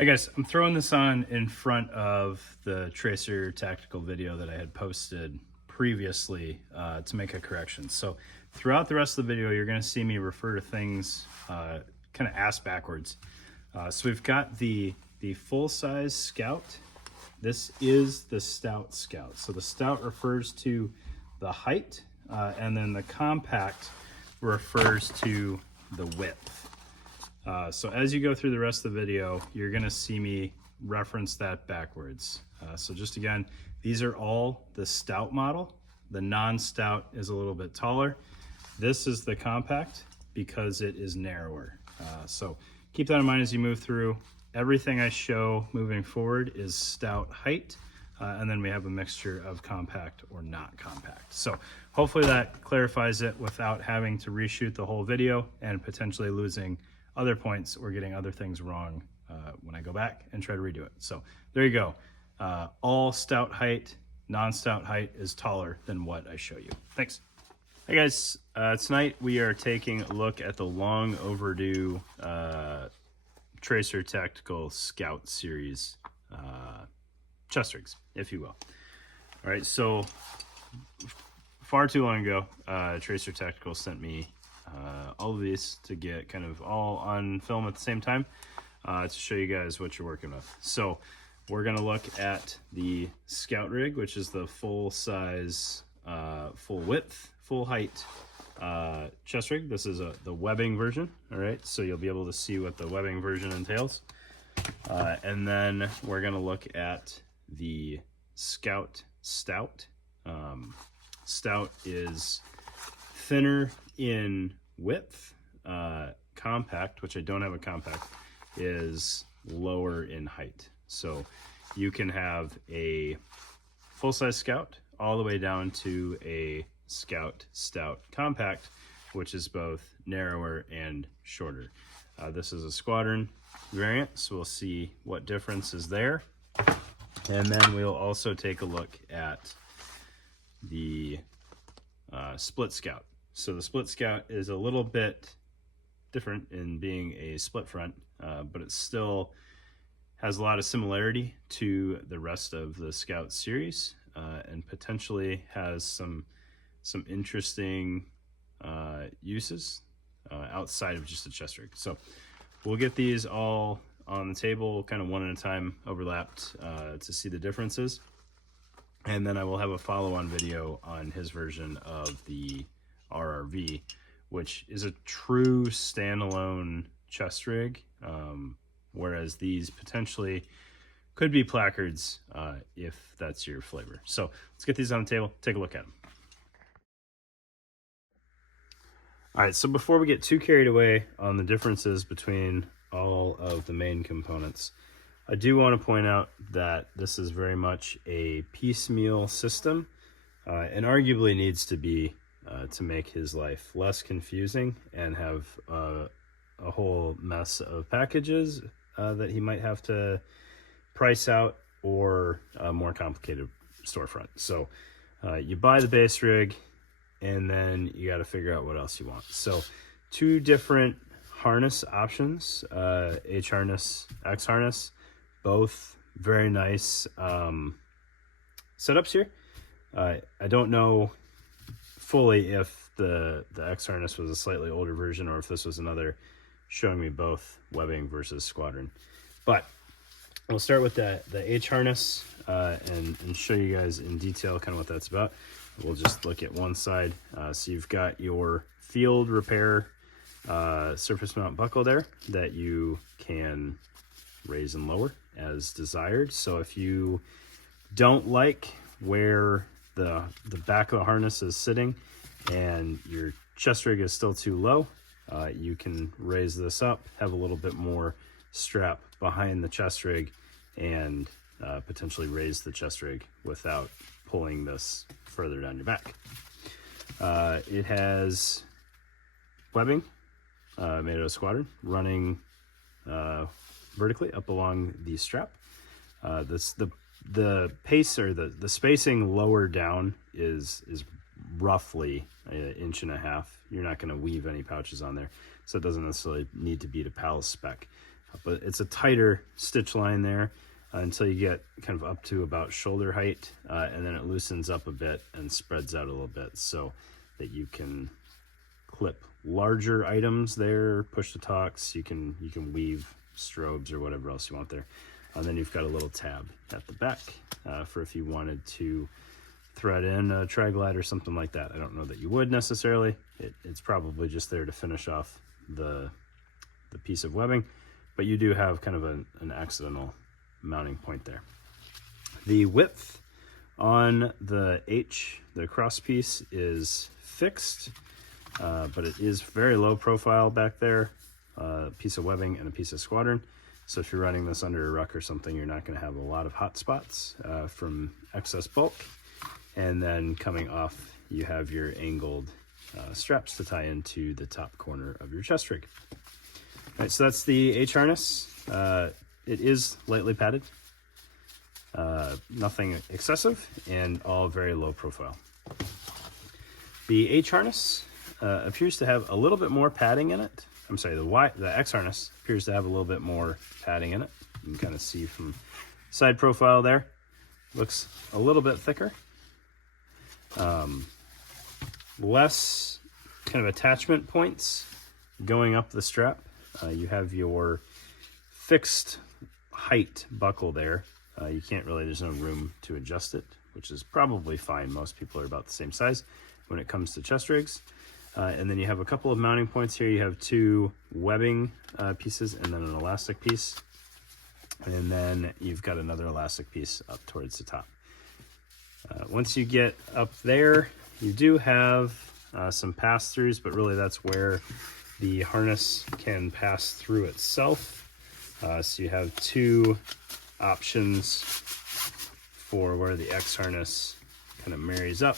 Hey guys, I'm throwing this on in front of the tracer tactical video that I had posted previously to make a correction. So throughout the rest of the video, you're going to see me refer to things kind of ass backwards. So we've got the full-size Scout. This is the Stout Scout. So the Stout refers to the height, and then the compact refers to the width. So as you go through the rest of the video, you're going to see me reference that backwards. So just again, these are all the Stout model. The non-Stout is a little bit taller. This is the compact because it is narrower. So keep that in mind as you move through. Everything I show moving forward is Stout height, and then we have a mixture of compact or not compact. So hopefully that clarifies it without having to reshoot the whole video and potentially losing other points or getting other things wrong when I go back and try to redo it. So there you go. All Stout height, non-Stout height is taller than what I show you. Thanks. Hey guys, tonight we are taking a look at the long overdue Tracer Tactical Scout series chest rigs, if you will. All right, so far too long ago, Tracer Tactical sent me all of these to get kind of all on film at the same time to show you guys what you're working with. So we're going to look at the Scout rig, which is the full size, full width, full height chest rig. This is the webbing version. All right, so you'll be able to see what the webbing version entails. And then we're going to look at the Scout Stout. Stout is thinner in width. Compact, which I don't have a compact, is lower in height. So you can have a full-size Scout all the way down to a Scout Stout Compact, which is both narrower and shorter. This is a squadron variant, so we'll see what difference is there. And then we'll also take a look at the Split Scout. So the Split Scout is a little bit different in being a split front, but it still has a lot of similarity to the rest of the Scout series, and potentially has some interesting uses outside of just a chest rig. So we'll get these all on the table, kind of one at a time, overlapped, to see the differences. And then I will have a follow-on video on his version of the RRV, which is a true standalone chest rig, whereas these potentially could be placards if that's your flavor. So let's get these on the table, take a look at them. All right, so before we get too carried away on the differences between all of the main components, I do want to point out that this is very much a piecemeal system, and arguably needs to be to make his life less confusing and have a whole mess of packages that he might have to price out, or a more complicated storefront. So you buy the base rig, and then you got to figure out what else you want. So two different harness options, H harness, X harness, both very nice setups here. I don't know fully if the X harness was a slightly older version, or if this was another showing me both webbing versus squadron. But we'll start with the H harness and show you guys in detail kind of what that's about. We'll just look at one side. So you've got your field repair surface mount buckle there that you can raise and lower as desired. So if you don't like where the back of the harness is sitting and your chest rig is still too low, you can raise this up, have a little bit more strap behind the chest rig, and potentially raise the chest rig without pulling this further down your back. It has webbing made out of squadron running vertically up along the strap. The pace, or the spacing lower down is roughly an inch and a half. You're not going to weave any pouches on there, so it doesn't necessarily need to be to PAL's spec. but it's a tighter stitch line there until you get kind of up to about shoulder height, and then it loosens up a bit and spreads out a little bit so that you can clip larger items there, push to talks, you can weave strobes or whatever else you want there. And then you've got a little tab at the back for if you wanted to thread in a tri-glide or something like that. I don't know that you would necessarily. It's probably just there to finish off the piece of webbing, but you do have kind of an accidental mounting point there. The width on the H, the cross piece, is fixed, but it is very low profile back there, a piece of webbing and a piece of squadron. So if you're running this under a ruck or something, you're not going to have a lot of hot spots from excess bulk. And then coming off, you have your angled straps to tie into the top corner of your chest rig. All right, so that's the H harness. It is lightly padded, nothing excessive, and all very low profile. The H harness appears to have a little bit more padding in it. I'm sorry, the X harness appears to have a little bit more padding in it. You can kind of see from side profile there. Looks a little bit thicker. Less kind of attachment points going up the strap. You have your fixed height buckle there. You can't really, there's no room to adjust it, which is probably fine. Most people are about the same size when it comes to chest rigs. And then you have a couple of mounting points here. You have two webbing pieces and then an elastic piece. And then you've got another elastic piece up towards the top. Once you get up there, you do have some pass-throughs, but really that's where the harness can pass through itself. So you have two options for where the X harness kind of marries up.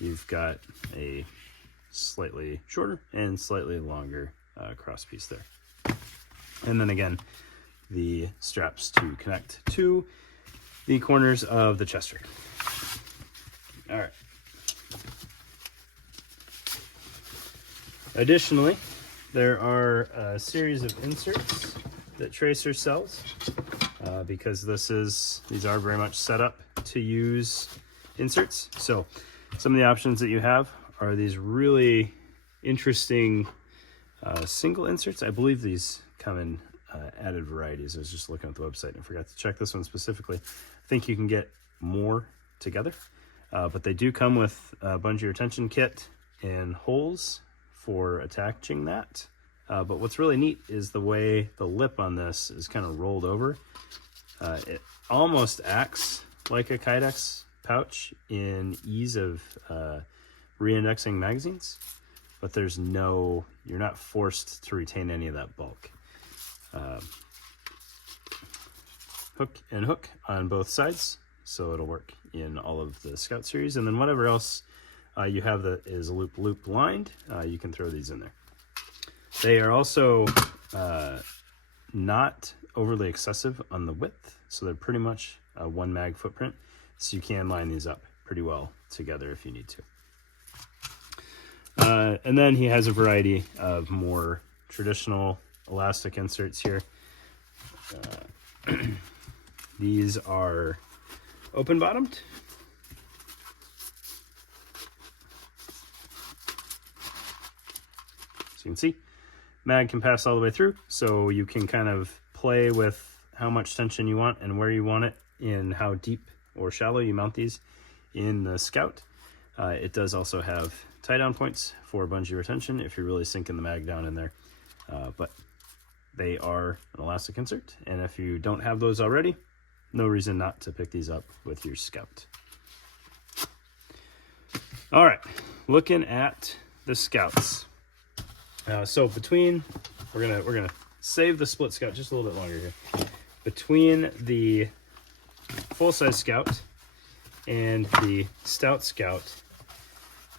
You've got a slightly shorter and slightly longer cross piece there. And then again, the straps to connect to the corners of the chest rig. All right. Additionally, there are a series of inserts that Tracer sells because these are very much set up to use inserts. So some of the options that you have are these really interesting single inserts. I believe these come in added varieties. I was just looking at the website and I forgot to check this one specifically. I think you can get more together, but they do come with a bungee retention kit and holes for attaching that. But what's really neat is the way the lip on this is kind of rolled over. It almost acts like a Kydex pouch in ease of re-indexing magazines, but you're not forced to retain any of that bulk. Hook and hook on both sides, so it'll work in all of the Scout series, and then whatever else you have that is loop lined, you can throw these in there. They are also not overly excessive on the width, so they're pretty much a one mag footprint, so you can line these up pretty well together if you need to. And then he has a variety of more traditional elastic inserts here. These are open bottomed. So you can see, mag can pass all the way through, so you can kind of play with how much tension you want and where you want it in how deep or shallow you mount these in the Scout. It does also have tie-down points for bungee retention if you're really sinking the mag down in there, but they are an elastic insert, and if you don't have those already, no reason not to pick these up with your Scout. All right, looking at the Scouts. So between, we're gonna save the split Scout just a little bit longer here. Between the full-size Scout and the stout Scout,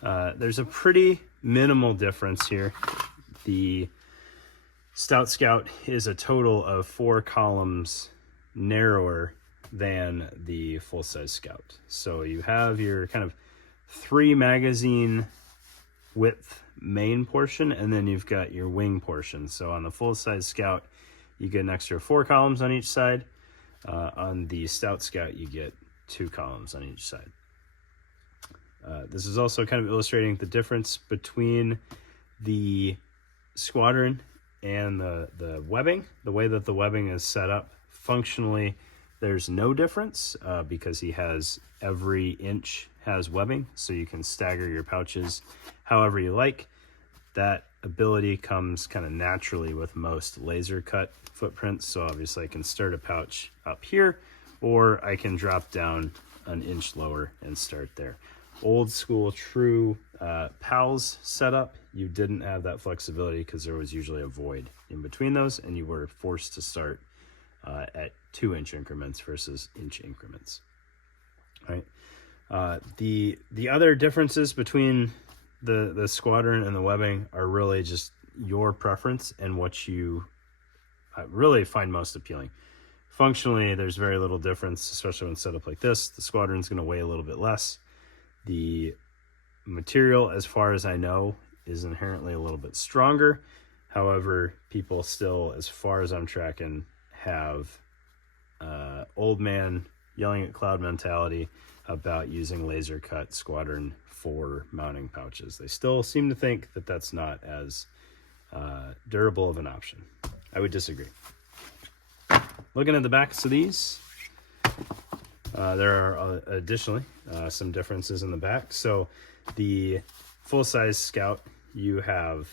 there's a pretty minimal difference here. The stout Scout is a total of 4 columns narrower than the full-size Scout. So you have your kind of 3 magazine width main portion, and then you've got your wing portion. So on the full-size Scout, you get an extra 4 columns on each side. On the Stout Scout, you get 2 columns on each side. This is also kind of illustrating the difference between the Squadron and the webbing. The way that the webbing is set up, functionally, there's no difference because he has every inch has webbing, so you can stagger your pouches however you like. That ability comes kind of naturally with most laser cut footprints, so obviously I can start a pouch up here, or I can drop down an inch lower and start there. Old school true PALS setup, you didn't have that flexibility because there was usually a void in between those, and you were forced to start at 2-inch increments versus inch increments. All right. The other differences between the Squadron and the webbing are really just your preference and what you really find most appealing. Functionally, there's very little difference, especially when set up like this. The Squadron's going to weigh a little bit less. The material, as far as I know, is inherently a little bit stronger. However, people still, as far as I'm tracking, have old man yelling at cloud mentality about using laser cut Squadron for mounting pouches. They still seem to think that that's not as durable of an option. I would disagree. Looking at the backs of these, there are additionally some differences in the back. So the full-size Scout, you have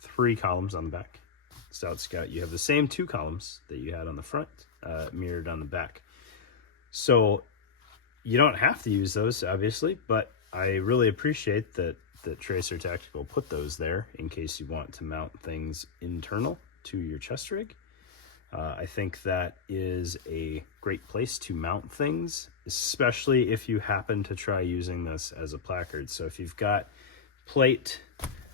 3 columns on the back. Stout Scout, you have the same 2 columns that you had on the front, mirrored on the back. So you don't have to use those, obviously, but I really appreciate that Tracer Tactical put those there in case you want to mount things internal to your chest rig. I think that is a great place to mount things, especially if you happen to try using this as a placard. So if you've got plate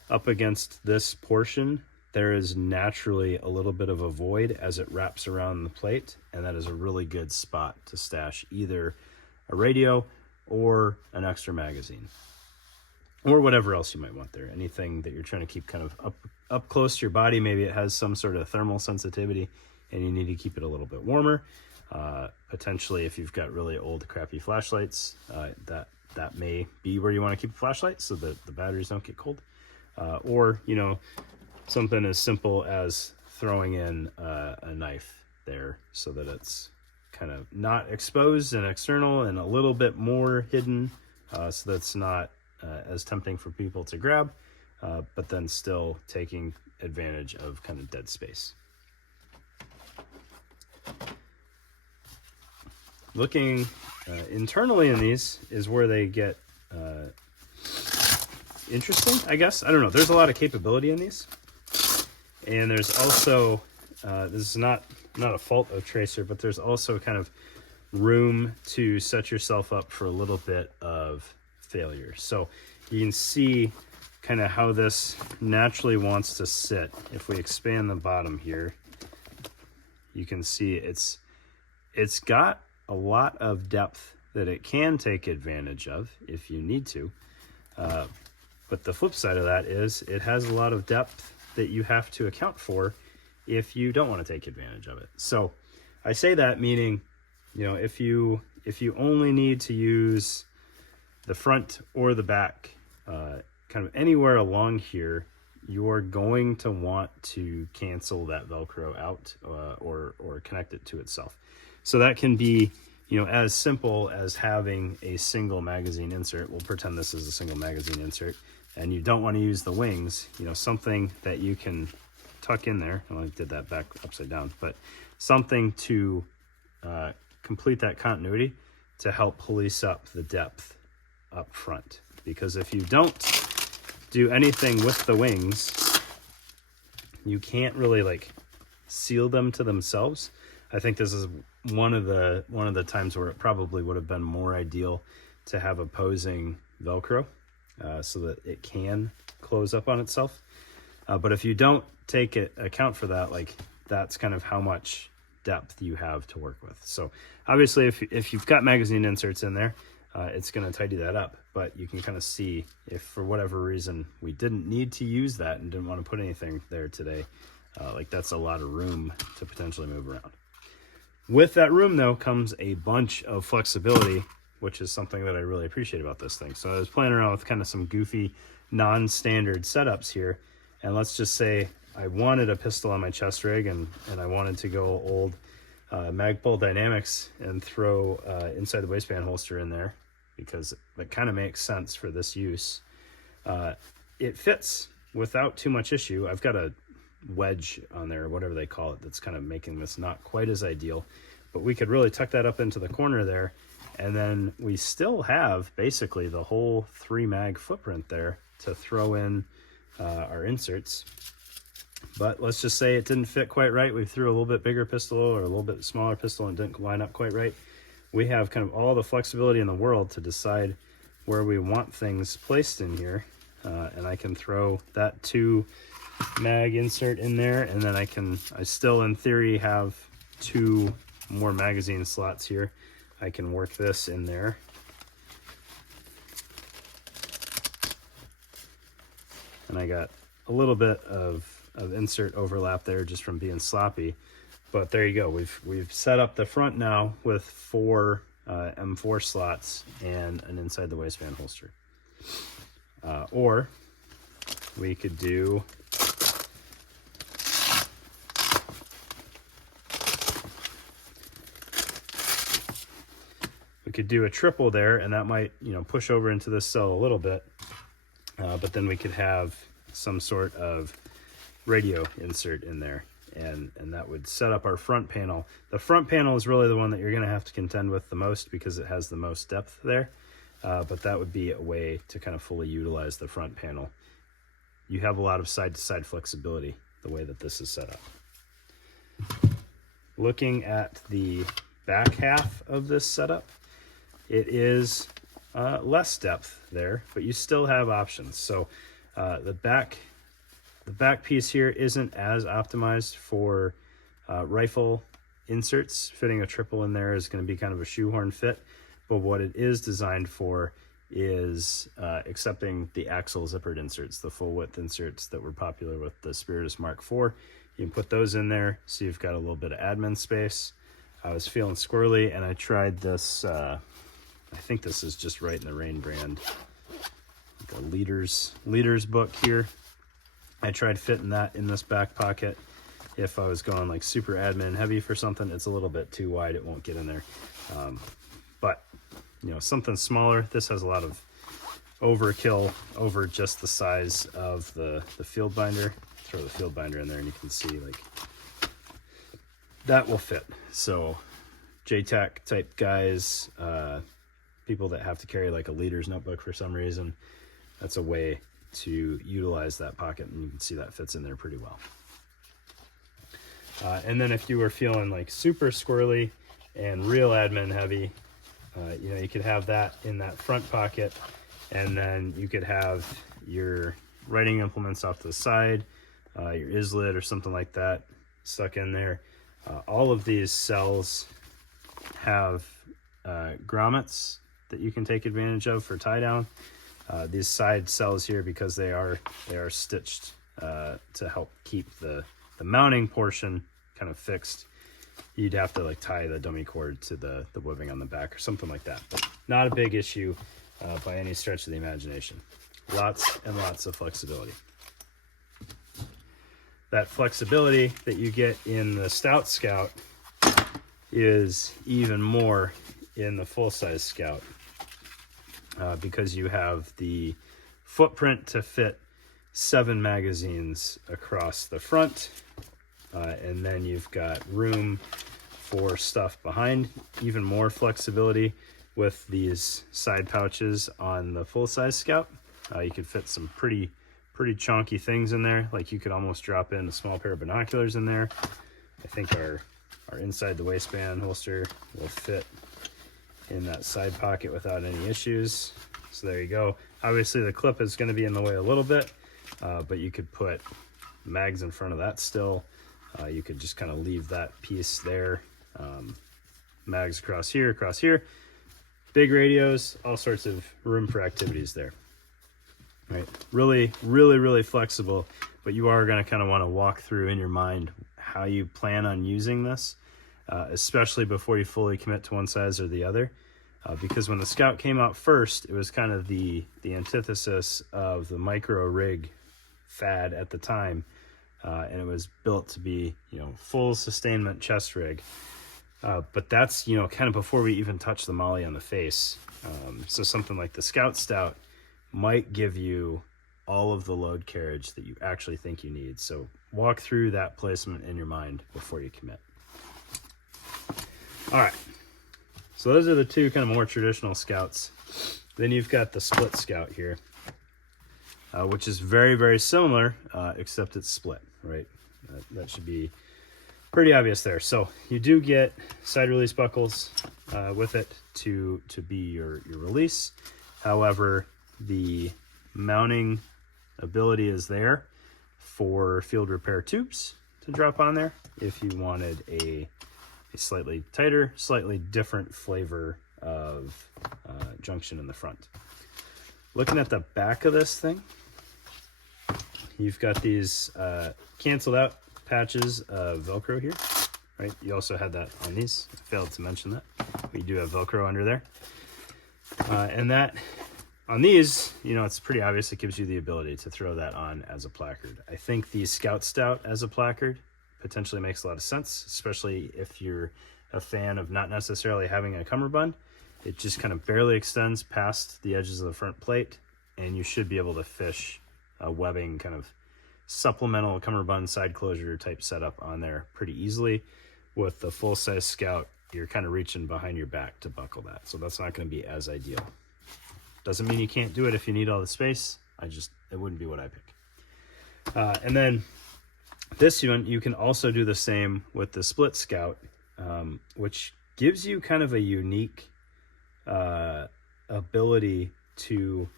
up against this portion, there is naturally a little bit of a void as it wraps around the plate, and that is a really good spot to stash either a radio or an extra magazine or whatever else you might want there. Anything that you're trying to keep kind of up close to your body. Maybe it has some sort of thermal sensitivity and you need to keep it a little bit warmer. Potentially, if you've got really old crappy flashlights, that may be where you want to keep a flashlight so that the batteries don't get cold. Or, you know, something as simple as throwing in a knife there so that it's kind of not exposed and external and a little bit more hidden, so that's not as tempting for people to grab, but then still taking advantage of kind of dead space. Looking internally in these is where they get interesting, I guess. I don't know. There's a lot of capability in these. And there's also, this is not a fault of Tracer, but there's also kind of room to set yourself up for a little bit of failure. So you can see kind of how this naturally wants to sit. If we expand the bottom here, you can see it's got a lot of depth that it can take advantage of if you need to. But the flip side of that is it has a lot of depth that you have to account for if you don't want to take advantage of it. So I say that meaning, you know, if you only need to use the front or the back, kind of anywhere along here, you're going to want to cancel that Velcro out or connect it to itself. So that can be, you know, as simple as having a single magazine insert. We'll pretend this is a single magazine insert, and you don't want to use the wings, you know, something that you can tuck in there. Well, I did that back upside down, but something to complete that continuity to help police up the depth up front. Because if you don't do anything with the wings, you can't really like seal them to themselves. I think this is one of the times where it probably would have been more ideal to have opposing Velcro so that it can close up on itself. But if you don't take account for that, like that's kind of how much depth you have to work with. So obviously if you've got magazine inserts in there, it's going to tidy that up. But you can kind of see if for whatever reason we didn't need to use that and didn't want to put anything there today, Like that's a lot of room to potentially move around. With that room though comes a bunch of flexibility, which is something that I really appreciate about this thing. So I was playing around with kind of some goofy non-standard setups here, and let's just say I wanted a pistol on my chest rig and I wanted to go old Magpul Dynamics and throw inside the waistband holster in there, because that kind of makes sense for this use. It fits without too much issue. I've got a wedge on there, or whatever they call it, that's kind of making this not quite as ideal, but we could really tuck that up into the corner there, and then we still have basically the whole 3 mag footprint there to throw in our inserts. But let's just say it didn't fit quite right. We threw a little bit bigger pistol or a little bit smaller pistol and didn't line up quite right. We have kind of all the flexibility in the world to decide where we want things placed in here, and I can throw that 2 mag insert in there, and then I still in theory have 2 more magazine slots here. I can work this in there, and I got a little bit of insert overlap there just from being sloppy, but there you go. We've set up the front now with 4 M4 slots and an inside the waistband holster. Or we could do a triple there, and that might, you know, push over into this cell a little bit, but then we could have some sort of radio insert in there, and that would set up our front panel. The front panel is really the one that you're going to have to contend with the most because it has the most depth there, but that would be a way to kind of fully utilize the front panel. You have a lot of side-to-side flexibility the way that this is set up. Looking at the back half of this setup, it is less depth there, but you still have options. So the back piece here isn't as optimized for rifle inserts. Fitting a triple in there is going to be kind of a shoehorn fit, but what it is designed for is accepting the axle zippered inserts, the full width inserts that were popular with the Spiritus Mark IV. You can put those in there so you've got a little bit of admin space. I was feeling squirrely, and I tried this, I think this is just Right in the Rain brand, like a leaders book here. I tried fitting that in this back pocket. If I was going like super admin heavy for something, it's a little bit too wide, it won't get in there. But you know, something smaller, this has a lot of overkill over just the size of the field binder. Throw the field binder in there and you can see like that will fit. So JTAC type guys, people that have to carry like a leader's notebook for some reason, that's a way to utilize that pocket, and you can see that fits in there pretty well. And then if you were feeling like super squirrely and real admin heavy, you know, you could have that in that front pocket, and then you could have your writing implements off to the side, your islet or something like that stuck in there. All of these cells have grommets that you can take advantage of for tie down. These side cells here, because they are stitched to help keep the mounting portion kind of fixed, you'd have to like tie the dummy cord to the webbing on the back or something like that. But not a big issue by any stretch of the imagination. Lots and lots of flexibility. That flexibility that you get in the Stout Scout is even more in the full-size Scout, because you have the footprint to fit 7 magazines across the front, and then you've got room for stuff behind. Even more flexibility with these side pouches on the full-size Scout. You could fit some pretty chunky things in there. Like you could almost drop in a small pair of binoculars in there. I think our inside the waistband holster will fit in that side pocket without any issues. So there you go. Obviously the clip is going to be in the way a little bit, but you could put mags in front of that still. You could just kind of leave that piece there. Mags across here. Big radios, all sorts of room for activities there. Right, really flexible but you are going to kind of want to walk through in your mind how you plan on using this, especially before you fully commit to one size or the other. Because when the Scout came out first, it was kind of the antithesis of the micro rig fad at the time, and it was built to be, full sustainment chest rig. But that's, kind of before we even touch the molly on the face. So something like the Scout Stout might give you all of the load carriage that you actually think you need. So walk through that placement in your mind before you commit. All right. So those are the two kind of more traditional Scouts. Then you've got the split Scout here, which is very, very similar, except it's split, right? That should be pretty obvious there. So you do get side release buckles with it to be your release. However, the mounting ability is there for field repair tubes to drop on there if you wanted a slightly tighter, slightly different flavor of junction in the front. Looking at the back of this thing, you've got these canceled out patches of Velcro here, right? You also had that on these. I failed to mention that. We do have Velcro under there. And that, on these, it's pretty obvious. It gives you the ability to throw that on as a placard. I think the Scout Stout as a placard potentially makes a lot of sense, especially if you're a fan of not necessarily having a cummerbund. It just kind of barely extends past the edges of the front plate, and you should be able to fish a webbing kind of supplemental cummerbund side closure type setup on there pretty easily. With the full-size Scout, you're kind of reaching behind your back to buckle that, so that's not going to be as ideal. Doesn't mean you can't do it if you need all the space. It wouldn't be what I pick. And then this one, you can also do the same with the split Scout, which gives you kind of a unique ability to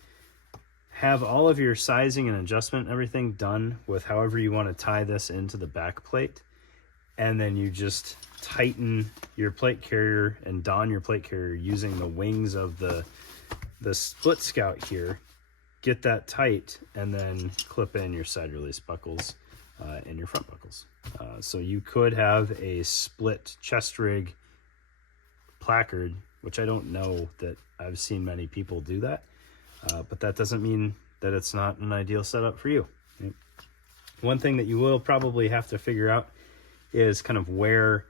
have all of your sizing and adjustment and everything done with however you want to tie this into the back plate. And then you just tighten your plate carrier and don your plate carrier using the wings of the split Scout here. Get that tight and then clip in your side release buckles and your front buckles. So you could have a split chest rig placard, which I don't know that I've seen many people do that. But that doesn't mean that it's not an ideal setup for you. Right? One thing that you will probably have to figure out is kind of where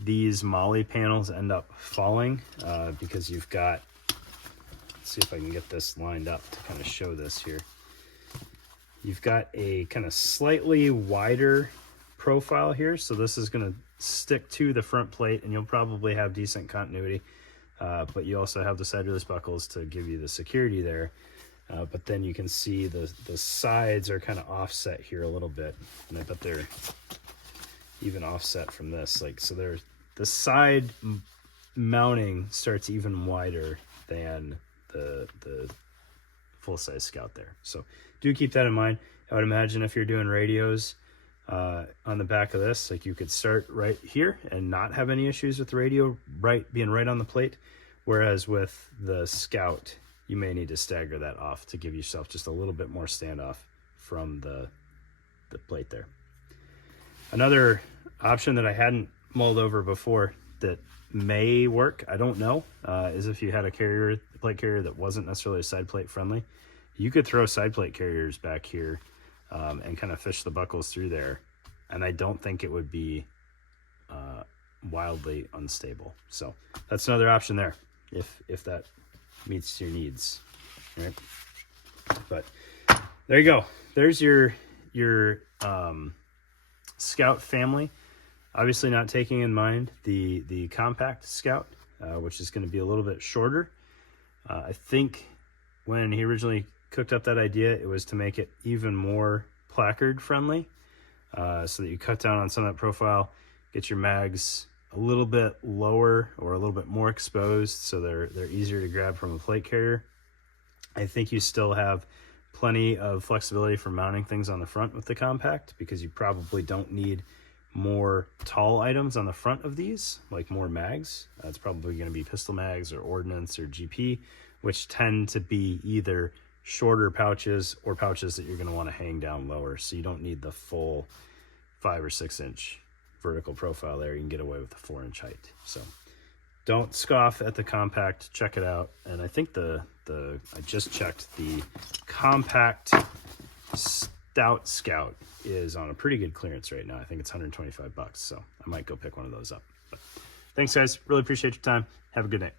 these molly panels end up falling, because you've got, let's see if I can get this lined up to kind of show this here. You've got a kind of slightly wider profile here, so this is going to stick to the front plate and you'll probably have decent continuity. But you also have the side release buckles to give you the security there. But then you can see the sides are kind of offset here a little bit. And I bet they're even offset from this. So the side mounting starts even wider than the full-size Scout there. So do keep that in mind. I would imagine if you're doing radios on the back of this, you could start right here and not have any issues with the radio being right on the plate. Whereas with the Scout, you may need to stagger that off to give yourself just a little bit more standoff from the plate there. Another option that I hadn't mulled over before that may work, I don't know, is if you had a plate carrier that wasn't necessarily side plate friendly. You could throw side plate carriers back here and kind of fish the buckles through there, and I don't think it would be wildly unstable. So that's another option there if that meets your needs, right? But there you go. There's your Scout family. Obviously not taking in mind the compact Scout, which is going to be a little bit shorter. I think when he originally cooked up that idea, it was to make it even more placard friendly, so that you cut down on some of that profile, get your mags a little bit lower or a little bit more exposed so they're easier to grab from a plate carrier. I think you still have plenty of flexibility for mounting things on the front with the compact, because you probably don't need more tall items on the front of these, like more mags. It's probably going to be pistol mags or ordnance or GP, which tend to be either shorter pouches or pouches that you're going to want to hang down lower, so you don't need the full 5 or 6 inch vertical profile there. You can get away with the 4-inch height. So don't scoff at the compact, check it out. And I think I just checked, the compact Stout Scout is on a pretty good clearance right now. I think it's $125, so I might go pick one of those up. But thanks guys, really appreciate your time. Have a good night.